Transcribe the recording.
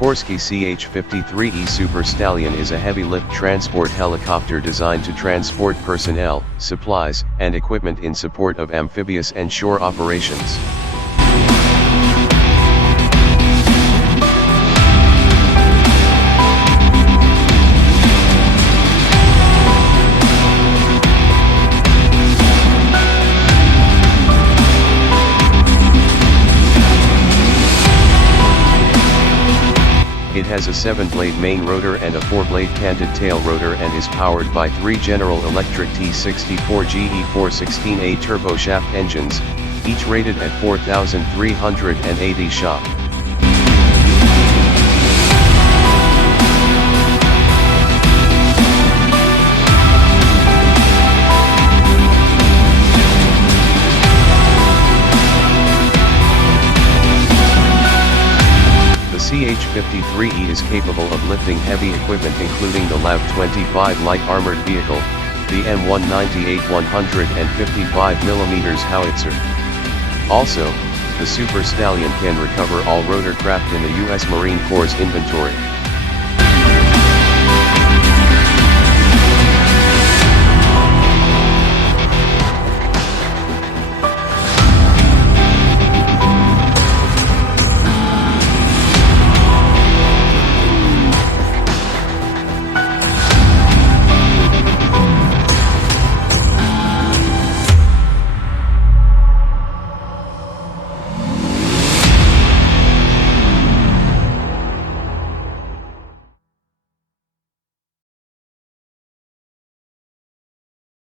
Sikorsky CH-53E Super Stallion is a heavy-lift transport helicopter designed to transport personnel, supplies, and equipment in support of amphibious and shore operations. It has a 7-blade main rotor and a 4-blade canted tail rotor and is powered by 3 General Electric T64 GE416A turboshaft engines, each rated at 4,380 shop. The CH-53E is capable of lifting heavy equipment including the LAV-25 light armored vehicle, the M198 155mm howitzer. Also, the Super Stallion can recover all rotor craft in the U.S. Marine Corps' inventory.